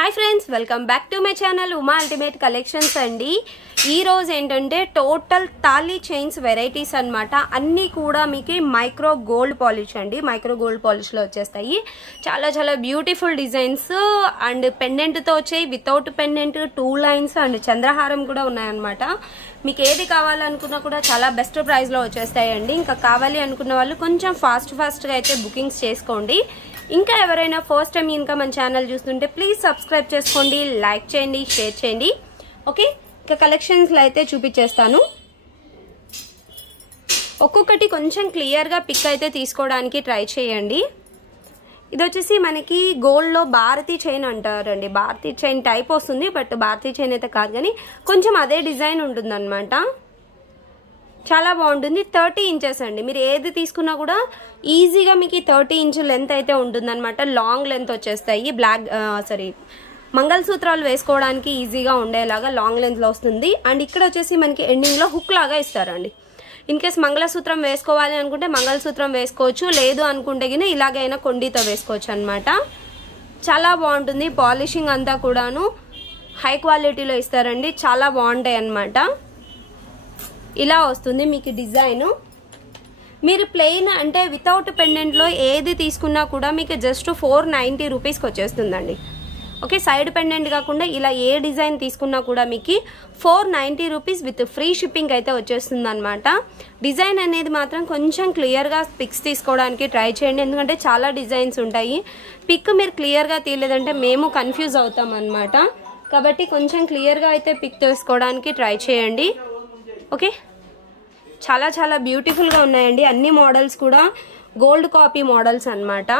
Hi friends welcome back to my channel Uma ultimate collections అండి। ఈ రోజు ఏంటంటే టోటల్ తాళీ చైన్స్ వెరైటీస్ అన్నమాట। అన్ని కూడా మీకు మైక్రో గోల్డ్ పాలిష్ అండి, మైక్రో గోల్డ్ పాలిష్ లో వచ్చేస్తాయి। చాలా చాలా బ్యూటిఫుల్ డిజైన్స్ అండ్ పెండెంట్ తో వచ్చాయి, వితౌట్ పెండెంట్, 2 లైన్స్ అండ్ చంద్రహారం కూడా ఉన్నాయన్నమాట। మీకు ఏది కావాలనుకున్నా కూడా చాలా బెస్ట్ ప్రైస్ లో వచ్చేస్తాయండి। ఇంకా కావాలి అనుకున్న వాళ్ళు కొంచెం ఫాస్ట్ గా అయితే బుకింగ్స్ చేసుకోండి। ఇంకా ఎవరైనా ఫస్ట్ టైం ఇంకా మన ఛానల్ చూస్తుంటే ప్లీజ్ సబ్స్క్రైబ్ చేసుకోండి, లైక్ చేయండి, షేర్ చేయండి। ఓకే, ఇక కలెక్షన్స్ లో అయితే చూపించేస్తాను। ఒక్కొక్కటి కొంచెం క్లియర్ గా పిక్ అయితే తీసుకోవడానికి ట్రై చేయండి। ఇది వచ్చేసి మనకి గోల్డ్ లో భారతీ చైన్ అంటారండి, భారతీ చైన్ టైప్ వస్తుంది, బట్ భారతీ చైన్ అయితే కాదు కానీ కొంచెం అదే డిజైన్ ఉంటుంది అనమాట। చాలా బాగుంటుంది। 30 ఇంచెస్ అండి, మీరు ఏది తీసుకున్నా కూడా ఈజీగా మీకు 30 ఇంచ్ లెంత్ అయితే ఉంటుంది అనమాట। లాంగ్ లెంత్ వచ్చేస్తాయి, మంగళసూత్రాలు వేసుకోవడానికి ఈజీగా ఉండేలాగా లాంగ్ లెంత్ లో వస్తుంది। అండ్ ఇక్కడ వచ్చేసి మనకి ఎండింగ్ లో హుక్ లాగా ఇస్తారండి। ఇన్ కేస్ మంగళసూత్రం వేసుకోవాలి అనుకుంటే మంగళసూత్రం వేసుకోవచ్చు, లేదు అనుకుంటే గిన ఇలాగైనా కొండితో వేసుకోవచ్చు అనమాట। చాలా బాగుంటుంది। పాలిషింగ్ అంతా కూడాను హై క్వాలిటీలో ఇస్తారండి, చాలా బాగుంటాయి అన్నమాట। ఇలా వస్తుంది మీకు డిజైన్। మీరు ప్లెయిన్ అంటే వితౌట్ పెండెంట్ లో ఏది తీసుకున్నా కూడా మీకు జస్ట్ 490 రూపీస్కి వచ్చేస్తుందండి। ఓకే, సైడ్ పెండెంట్ కాకుండా ఇలా ఏ డిజైన్ తీసుకున్నా కూడా మీకు 490 రూపీస్ విత్ ఫ్రీ షిప్పింగ్ అయితే వచ్చేస్తుంది అనమాట। డిజైన్ అనేది మాత్రం కొంచెం క్లియర్గా పిక్స్ తీసుకోవడానికి ట్రై చేయండి, ఎందుకంటే చాలా డిజైన్స్ ఉంటాయి। పిక్ మీరు క్లియర్గా తీయలేదంటే మేము కన్ఫ్యూజ్ అవుతాం అనమాట, కాబట్టి కొంచెం క్లియర్గా అయితే పిక్ తీసుకోవడానికి ట్రై చేయండి। ఓకే, చాలా చాలా బ్యూటిఫుల్గా ఉన్నాయండి। అన్ని మోడల్స్ కూడా గోల్డ్ కాపీ మోడల్స్ అన్నమాట।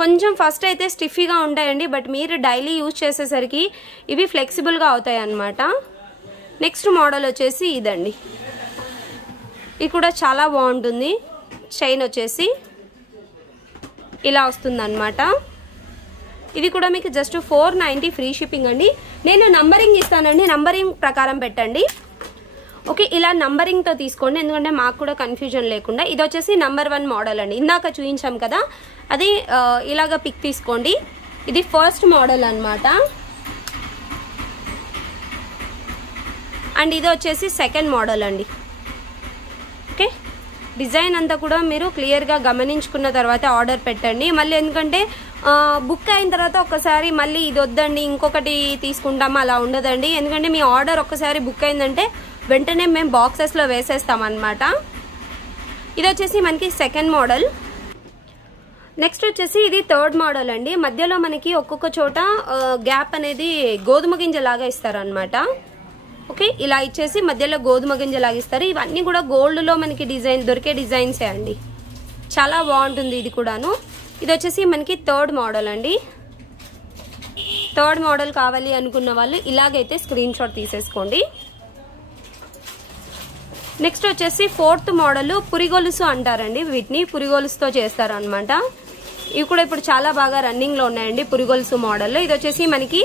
కొంచెం ఫస్ట్ అయితే స్టిఫీగా ఉంటాయండి, బట్ మీరు డైలీ యూజ్ చేసేసరికి ఇవి ఫ్లెక్సిబుల్గా అవుతాయి అన్నమాట। నెక్స్ట్ మోడల్ వచ్చేసి ఇదండి, ఇది కూడా చాలా బాగుంటుంది। చైన్ వచ్చేసి ఇలా వస్తుంది అన్నమాట। ఇది కూడా మీకు జస్ట్ 490 ఫ్రీ షిప్పింగ్ అండి। నేను నంబరింగ్ ఇస్తానండి, నంబరింగ్ ప్రకారం పెట్టండి। ఓకే, ఇలా నంబరింగ్తో తీసుకోండి, ఎందుకంటే మాకు కూడా కన్ఫ్యూజన్ లేకుండా। ఇది వచ్చేసి నంబర్ 1 మోడల్ అండి, ఇందాక చూపించాం కదా అది ఇలాగ పిక్ తీసుకోండి। ఇది ఫస్ట్ మోడల్ అన్నమాట। అండ్ ఇది వచ్చేసి సెకండ్ మోడల్ అండి। ఓకే, డిజైన్ అంతా కూడా మీరు క్లియర్గా గమనించుకున్న తర్వాత ఆర్డర్ పెట్టండి। మళ్ళీ ఎందుకంటే బుక్ అయిన తర్వాత ఒక్కసారి మళ్ళీ ఇది వద్దండి ఇంకొకటి తీసుకుంటాము అలా ఉండదండి, ఎందుకంటే మీ ఆర్డర్ ఒక్కసారి బుక్ అయిందంటే వెంటనే మేము బాక్సెస్లో వేసేస్తాం అన్నమాట। ఇది వచ్చేసి మనకి సెకండ్ మోడల్। నెక్స్ట్ వచ్చేసి ఇది థర్డ్ మోడల్ అండి। మధ్యలో మనకి ఒక్కొక్క చోట గ్యాప్ అనేది గోధుమ గింజలాగా ఇస్తారనమాట। ఓకే, ఇలా ఇచ్చేసి మధ్యలో గోధుమ గింజలాగా ఇస్తారు। ఇవన్నీ కూడా గోల్డ్లో మనకి డిజైన్ దొరికే డిజైన్సే అండి, చాలా బాగుంటుంది ఇది కూడాను। ఇది వచ్చేసి మనకి థర్డ్ మోడల్ అండి। థర్డ్ మోడల్ కావాలి అనుకున్న వాళ్ళు ఇలాగైతే స్క్రీన్ షాట్ తీసేసుకోండి। నెక్స్ట్ వచ్చేసి ఫోర్త్ మోడల్ పురిగొలుసు అంటారండి, వీటిని పురిగొలుసుతో చేస్తారు అనమాట। ఇవి కూడా ఇప్పుడు చాలా బాగా రన్నింగ్ లో ఉన్నాయండి పురిగొలుసు మోడల్। ఇది వచ్చేసి మనకి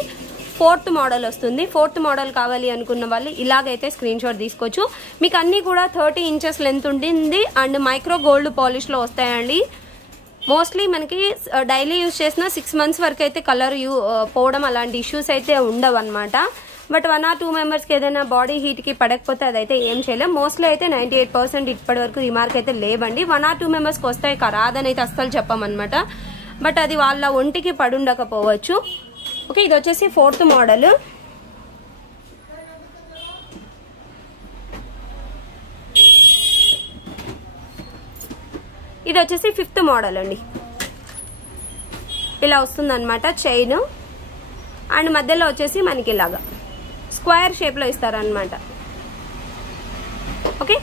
ఫోర్త్ మోడల్ వస్తుంది। ఫోర్త్ మోడల్ కావాలి అనుకున్న వాళ్ళు ఇలాగైతే స్క్రీన్ షాట్ తీసుకోవచ్చు। మీకు అన్ని కూడా 30 ఇంచెస్ లెంత్ ఉంటుంది అండ్ మైక్రో గోల్డ్ పాలిష్ లో వస్తాయండి। మోస్ట్లీ మనకి డైలీ యూజ్ చేసిన 6 మంత్స్ వరకు అయితే కలర్ పోవడం అలాంటి ఇష్యూస్ అయితే ఉండవు అనమాట। బట్ 1 or 2 మెంబర్స్కి ఏదైనా బాడీ హీట్కి పడకపోతే అదైతే ఏం చేయలేం। మోస్ట్లీ అయితే 98% ఇప్పటి వరకు రిమార్క్ అయితే లేవండి। 1 or 2 మెంబర్స్కి వస్తాయి రాదని అయితే అస్సలు చెప్పమన్నమాట, బట్ అది వాళ్ళ ఒంటికి పడుండకపోవచ్చు। ఓకే, ఇది వచ్చేసి ఫోర్త్ మోడల్। ఇది వచ్చేసి ఫిఫ్త్ మోడల్ అండి, ఇలా వస్తుంది అనమాట చైన్ అండ్ మధ్యలో వచ్చేసి మనకి ఇలాగా స్క్వేర్ షేప్లో ఇస్తారనమాట। ఓకే,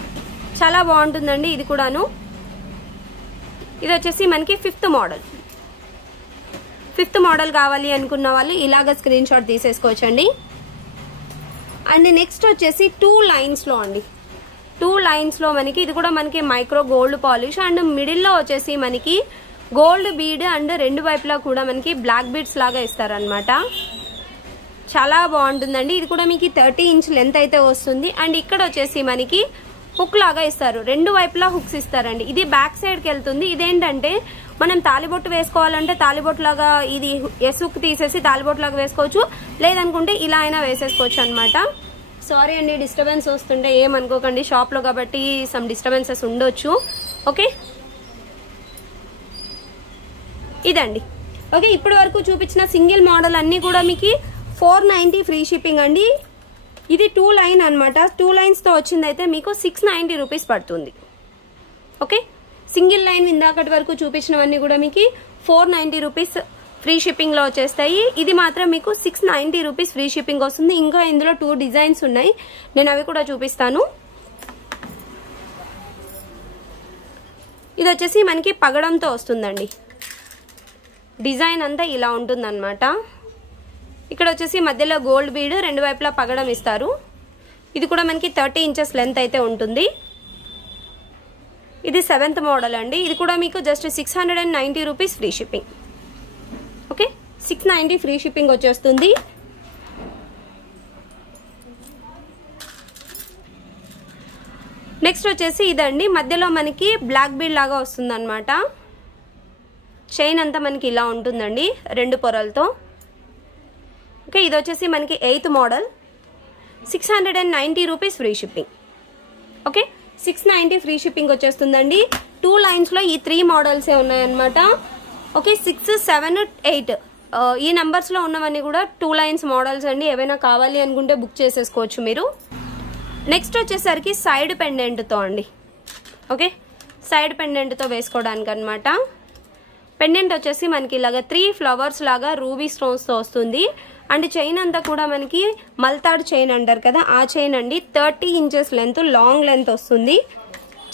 చాలా బాగుంటుందండి ఇది కూడాను। ఇది వచ్చేసి మనకి ఫిఫ్త్ మోడల్। ఫిఫ్త్ మోడల్ కావాలి అనుకున్న వాళ్ళు ఇలాగ స్క్రీన్ షాట్ తీసేసుకోవచ్చండి। అండ్ నెక్స్ట్ వచ్చేసి 2 లైన్స్లో అండి, 2 లైన్స్లో మనకి ఇది కూడా మనకి మైక్రో గోల్డ్ పాలిష్ అండ్ మిడిల్లో వచ్చేసి మనకి గోల్డ్ బీడ్ అండ్ రెండు వైపులా కూడా మనకి బ్లాక్ బీడ్స్ లాగా ఇస్తారనమాట। చాలా బాగుంటుందండి। ఇది కూడా మీకు 30 ఇంచ్ లెంత్ అయితే వస్తుంది అండ్ ఇక్కడ వచ్చేసి మనకి హుక్ లాగా ఇస్తారు, రెండు వైపులా హుక్స్ ఇస్తారండి। ఇది బ్యాక్ సైడ్కి వెళ్తుంది, ఇదేంటంటే మనం తాలిబొట్టు వేసుకోవాలంటే తాలిబొట్టు లాగా ఇది ఎసుక్ తీసేసి తాలిబొట్టు లాగా వేసుకోవచ్చు, లేదనుకుంటే ఇలా అయినా వేసేసుకోవచ్చు అనమాట. సారీ అండి డిస్టర్బెన్స్ వస్తుంటే ఏమనుకోకండి, షాప్లో కాబట్టి సమ్ డిస్టర్బెన్సెస్ ఉండొచ్చు. ఓకే ఇదండి. ఓకే ఇప్పటి వరకు చూపించిన సింగిల్ మోడల్ అన్నీ కూడా మీకు 490 ఫ్రీ షిప్పింగ్ అండి. ఇది 2 లైన్ అనమాట. 2 లైన్స్తో వచ్చిందైతే మీకు 690 రూపీస్ పడుతుంది. ఓకే సింగిల్ లైన్ ఇందాకటి వరకు చూపించినవన్నీ కూడా మీకు 490 రూపీస్ ఫ్రీ షిప్పింగ్లో వచ్చేస్తాయి. ఇది మాత్రం మీకు 690 రూపీస్ ఫ్రీ షిప్పింగ్ వస్తుంది. ఇంకా ఇందులో 2 డిజైన్స్ ఉన్నాయి, నేను అవి కూడా చూపిస్తాను. ఇది వచ్చేసి మనకి పగడంతో వస్తుందండి. డిజైన్ అంతా ఇలా ఉంటుందన్నమాట. ఇక్కడ వచ్చేసి మధ్యలో గోల్డ్ బీడ్, 2 వైపులా పగడం ఇస్తారు. ఇది కూడా మనకి 30 ఇంచెస్ లెంత్ అయితే ఉంటుంది. ఇది 7th మోడల్ అండి. ఇది కూడా మీకు just 690 rupees free shipping. Okay 690 free shipping వచ్చేస్తుంది. నెక్స్ట్ వచ్చేసి ఇదండి, మధ్యలో మనకి బ్లాక్ బీడ్ లాగా వస్తుంది అనమాట. చైన్ అంతా మనకి ఇలా ఉంటుందండి 2 పొరలతో. ఓకే ఇది వచ్చేసి మనకి 8th model, 690 rupees free shipping. Okay 690 free shipping వచ్చేస్తుందండి. 2 లైన్స్లో ఈ 3 మోడల్సే ఉన్నాయన్నమాట. ఓకే 6, 7, 8 ఈ నెంబర్స్లో ఉన్నవన్నీ కూడా 2 లైన్స్ మోడల్స్ అండి. ఏవైనా కావాలి అనుకుంటే బుక్ చేసేసుకోవచ్చు మీరు. నెక్స్ట్ వచ్చేసరికి సైడ్ పెండెంట్తో అండి. ఓకే సైడ్ పెండెంట్తో వేసుకోవడానికి అనమాట. పెండెంట్ వచ్చేసి మనకి ఇలాగా 3 ఫ్లవర్స్ లాగా రూబీ స్టోన్స్తో వస్తుంది. అండ్ చైన్ అంతా కూడా మనకి మల్తాడ్ చైన్ అంటారు కదా, ఆ చైన్ అండి. 30 ఇంచెస్ లెంత్, లాంగ్ లెంత్ వస్తుంది.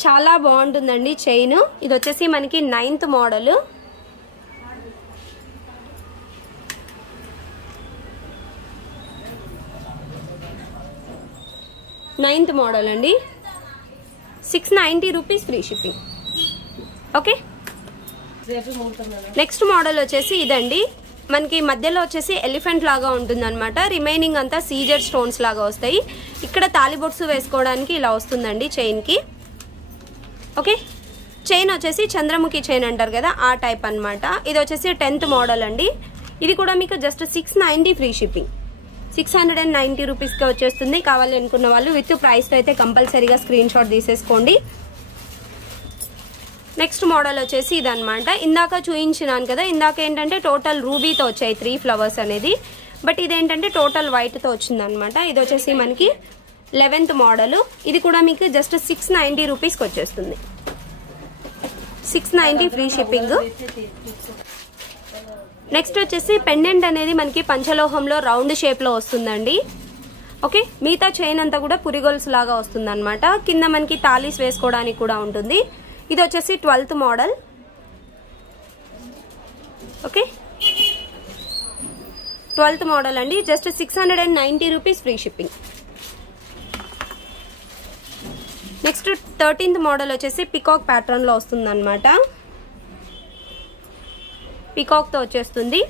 చాలా బాగుంటుందండి చైన్. ఇది వచ్చేసి మనకి 9th మోడల్. నైన్త్ మోడల్ అండి. 690 rupees free shipping. Okay next model వచ్చేసి ఇదండి. మనకి మధ్యలో వచ్చేసి ఎలిఫెంట్ లాగా ఉంటుంది అనమాట. రిమైనింగ్ అంతా సీజర్ స్టోన్స్ లాగా వస్తాయి. ఇక్కడ తాలిబొట్స్ వేసుకోవడానికి ఇలా వస్తుందండి చైన్కి. ఓకే చైన్ వచ్చేసి చంద్రముఖి చైన్ అంటారు కదా, ఆ టైప్ అనమాట. ఇది వచ్చేసి 10th మోడల్ అండి. ఇది కూడా మీకు జస్ట్ 690 ఫ్రీ షిప్పింగ్. 690 రూపీస్కి వచ్చేస్తుంది. కావాలి అనుకున్న వాళ్ళు విత్ ప్రైస్తో అయితే కంపల్సరీగా స్క్రీన్ షాట్ తీసేసుకోండి. నెక్స్ట్ మోడల్ వచ్చేసి ఇదనమాట. ఇందాక చూపించినాను కదా, ఇందాక ఏంటంటే టోటల్ రూబీతో వచ్చాయి 3 ఫ్లవర్స్ అనేది, బట్ ఇదేంటంటే టోటల్ వైట్తో వచ్చిందనమాట. ఇది వచ్చేసి మనకి 11th మోడల్. ఇది కూడా మీకు జస్ట్ 690 రూపీస్కి వచ్చేస్తుంది. 690 ఫ్రీ షిప్పింగ్. నెక్స్ట్ వచ్చేసి పెండెంట్ అనేది మనకి పంచలోహంలో రౌండ్ షేప్లో వస్తుందండి. ఓకే మిగతా చైన్ అంతా కూడా పురిగోల్స్ లాగా వస్తుంది అనమాట. కింద మనకి తాలీస్ వేసుకోవడానికి కూడా ఉంటుంది. ఇది వచ్చేసి 12th model. Okay 12th model అండి. Just 690 rupees free shipping. Next 13th model వచ్చేసి పికాక్ ప్యాటర్న్ లో వస్తుంది అనమాట. పికాక్ తో వచ్చేస్తుంది.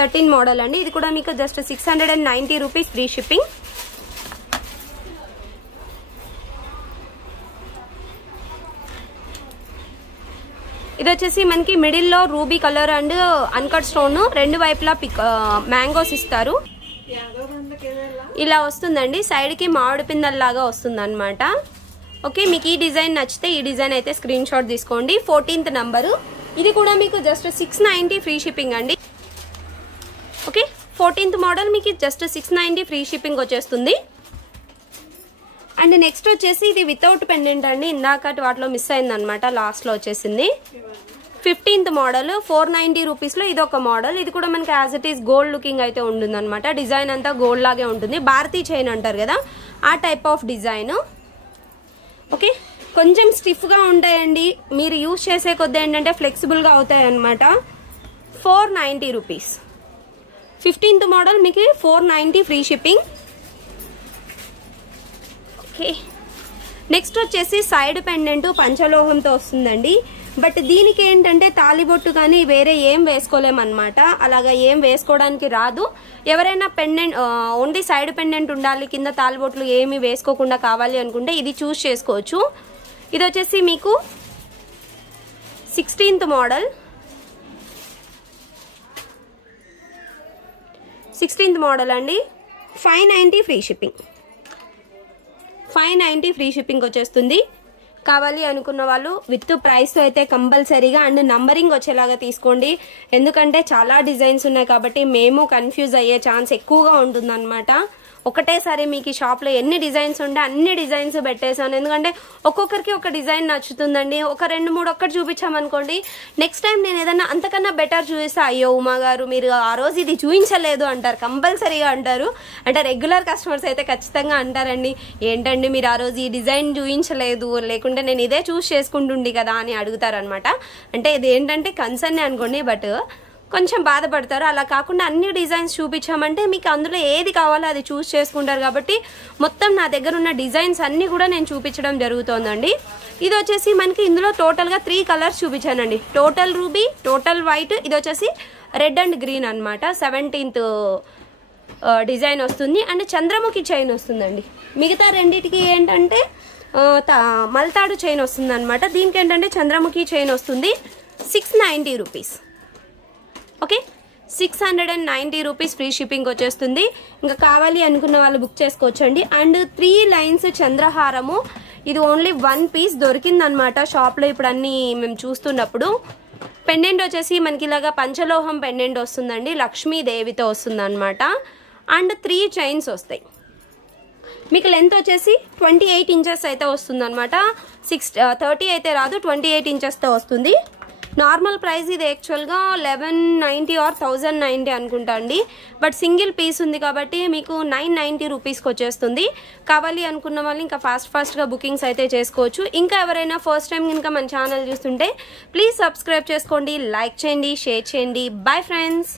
13 మోడల్ అండి. ఇది కూడా మీకు జస్ట్ 690 రూపీస్ ఫ్రీ షిప్పింగ్. ఇది వచ్చేసి మనకి మిడిల్ లో ruby colour and uncut stone, 2 వైపులా మ్యాంగోస్ ఇస్తారు. ఇలా వస్తుందండి. సైడ్ కి మామిడి పిందల్లాగా వస్తుంది అనమాట. ఓకే మీకు ఈ డిజైన్ నచ్చితే ఈ డిజైన్ అయితే స్క్రీన్ షాట్ తీసుకోండి. 14th number. ఇది కూడా మీకు జస్ట్ 690 ఫ్రీ షిప్పింగ్ అండి. ఓకే 14th మోడల్ మీకు జస్ట్ 690 ఫ్రీ షిప్పింగ్ వచ్చేస్తుంది. అండ్ నెక్స్ట్ వచ్చేసి ఇది వితౌట్ పెండెంట్ అండి. ఇందాక వాటిలో మిస్ అయింది అనమాట, లాస్ట్ లో వచ్చేసింది. 15th మోడల్ 490 రూపీస్ లో ఇది ఒక మోడల్. ఇది కూడా మనకి as it is gold looking అయితే ఉంటుంది అనమాట. డిజైన్ అంతా గోల్డ్ లాగే ఉంటుంది. భారతీ చైన్ అంటారు కదా, ఆ టైప్ ఆఫ్ డిజైన్. ఓకే కొంచెం స్టిఫ్ గా ఉంటాయండి. మీరు యూజ్ చేసే కొద్ది ఏంటంటే ఫ్లెక్సిబుల్ గా అవుతాయి అనమాట. 490 రూపీస్. 15th మోడల్ మీకు 490 ఫ్రీ షిప్పింగ్. ఓకే నెక్స్ట్ వచ్చేసి సైడ్ పెండెంట్ పంచలోహంతో వస్తుందండి. బట్ దీనికి ఏంటంటే తాలిబొట్టు కానీ వేరే ఏం వేసుకోలేమన్నమాట. అలాగా ఏం వేసుకోవడానికి రాదు. ఎవరైనా పెండెంట్ ఓన్లీ సైడ్ పెండెంట్ ఉండాలి, కింద తాలిబొట్లు ఏమి వేసుకోకుండా కావాలి అనుకుంటే ఇది చూస్ చేసుకోవచ్చు. ఇది వచ్చేసి మీకు 16th మోడల్, 16th మోడల్ అండి. 590 ఫ్రీ షిప్పింగ్, 590 ఫ్రీ షిప్పింగ్ వచ్చేస్తుంది. కావాలి అనుకున్న వాళ్ళు విత్ ప్రైస్ అయితే కంపల్సరీగా అండ్ నంబరింగ్ వచ్చేలాగా తీసుకోండి. ఎందుకంటే చాలా డిజైన్స్ ఉన్నాయి కాబట్టి మేము కన్ఫ్యూజ్ అయ్యే ఛాన్స్ ఎక్కువగా ఉంటుందన్నమాట. ఒకటేసారి మీకు ఈ షాప్లో ఎన్ని డిజైన్స్ ఉంటే అన్ని డిజైన్స్ పెట్టేశాను. ఎందుకంటే ఒక్కొక్కరికి ఒక డిజైన్ నచ్చుతుందండి. ఒక 2-3 ఒక్కటి చూపించామనుకోండి, నెక్స్ట్ టైం నేను ఏదైనా అంతకన్నా బెటర్ చూపిస్తే అయ్యో ఉమా గారు మీరు ఆ రోజు ఇది చూపించలేదు అంటారు, కంపల్సరీగా అంటారు. అంటే రెగ్యులర్ కస్టమర్స్ అయితే ఖచ్చితంగా అంటారండి, ఏంటండి మీరు ఆ రోజు ఈ డిజైన్ చూపించలేదు, లేకుంటే నేను ఇదే చూస్ చేసుకుంటుండి కదా అని అడుగుతారనమాట. అంటే ఇది ఏంటంటే కన్సర్నే అనుకోండి, బట్ కొంచెం బాధపడతారు. అలా కాకుండా అన్ని డిజైన్స్ చూపించామంటే మీకు అందులో ఏది కావాలో అది చూస్ చేసుకుంటారు. కాబట్టి మొత్తం నా దగ్గర ఉన్న డిజైన్స్ అన్నీ కూడా నేను చూపించడం జరుగుతోందండి. ఇది వచ్చేసి మనకి ఇందులో టోటల్గా 3 కలర్స్ చూపించానండి. టోటల్ రూబీ, టోటల్ వైట్, ఇది వచ్చేసి రెడ్ అండ్ గ్రీన్ అనమాట. 17th డిజైన్ వస్తుంది అండ్ చంద్రముఖి చైన్ వస్తుందండి. మిగతా రెండింటికి ఏంటంటే మల్తాడు చైన్ వస్తుంది అనమాట. దీనికి ఏంటంటే చంద్రముఖి చైన్ వస్తుంది. 690 rupees. Okay, 690 rupees free shipping వచ్చేస్తుంది. ఇంకా కావాలి అనుకున్న వాళ్ళు బుక్ చేసుకోవచ్చండి. అండ్ 3 లైన్స్ చంద్రహారము, ఇది ఓన్లీ 1 పీస్ దొరికిందనమాట షాప్లో ఇప్పుడు అన్ని మేము చూస్తున్నప్పుడు. పెండెంట్ వచ్చేసి మనకి ఇలాగా పంచలోహం పెండెంట్ వస్తుందండి, లక్ష్మీదేవితో వస్తుంది అనమాట. అండ్ 3 చైన్స్ వస్తాయి. మీకు లెంత్ వచ్చేసి 28 ఇంచెస్ అయితే వస్తుంది అనమాట. 30 అయితే రాదు, 28 ఇంచెస్తో వస్తుంది. నార్మల్ ప్రైస్ ఇది యాక్చువల్గా 1190 ఆర్ 1090 అనుకుంటా అండి. బట్ సింగిల్ పీస్ ఉంది కాబట్టి మీకు 990 రూపీస్కి వచ్చేస్తుంది. కావాలి అనుకున్న వాళ్ళు ఇంకా ఫాస్ట్గా బుకింగ్స్ అయితే చేసుకోవచ్చు. ఇంకా ఎవరైనా ఫస్ట్ టైం కనుక మన ఛానల్ చూస్తుంటే ప్లీజ్ సబ్స్క్రైబ్ చేసుకోండి, లైక్ చేయండి, షేర్ చేయండి. Bye friends.